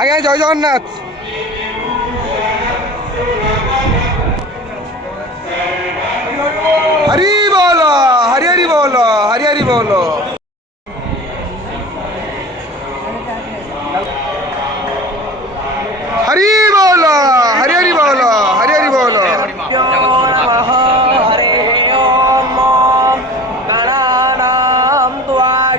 আগে জয় জগন্নাথ। হরি বল, হরি হরি বল, হরি হরি বল। हरी बोलो, हरि हरि बोलो, हरि हरि बोलो।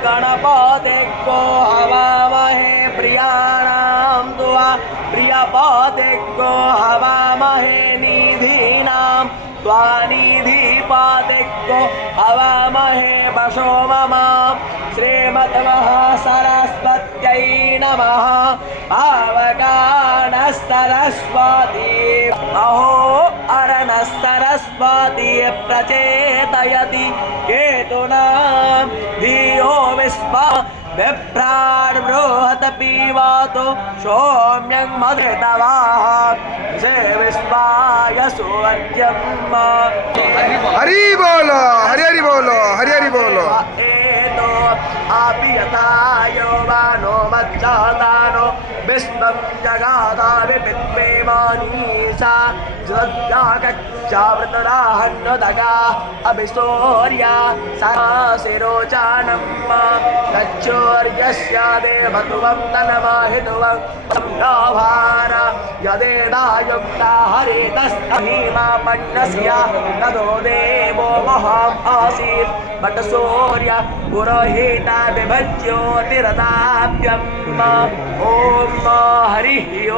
गणपतिको हवामहे प्रियाणां त्वा प्रियपतिको हवामहे निधीनां त्वा निधिपतिको हवामहे वशो मम श्रीमद्महासरस्वत्यै नमः। पावकानस्तरस्वती अहो अरणस्तरस्वती प्रचेतयति केतुना धियो विश्व विप्रार्बृहत पीवातो सौम्यं मधुतवाः से विश्वाय सुवर्ज्यं। हरि बोलो, हरि हरि बोलो, हरि हरि बोलो। आपियतायो वानो मज्जातानो विश्वं जगादाविपित्वेमानीसा जगद्गाकच्चावृतराहन्नदगा अभिसौर्या साशिरोचानं गच्छोर्यस्य देवतुवं तनमाहितुवं भार यदेदायुक्ता हरितस्तहीमा पन्नस्य तदो देवो महाम् आसीत् बटसौर्य पुरोहिता विभज्योतिरताभ्यम्। ॐ हरिः ॐ।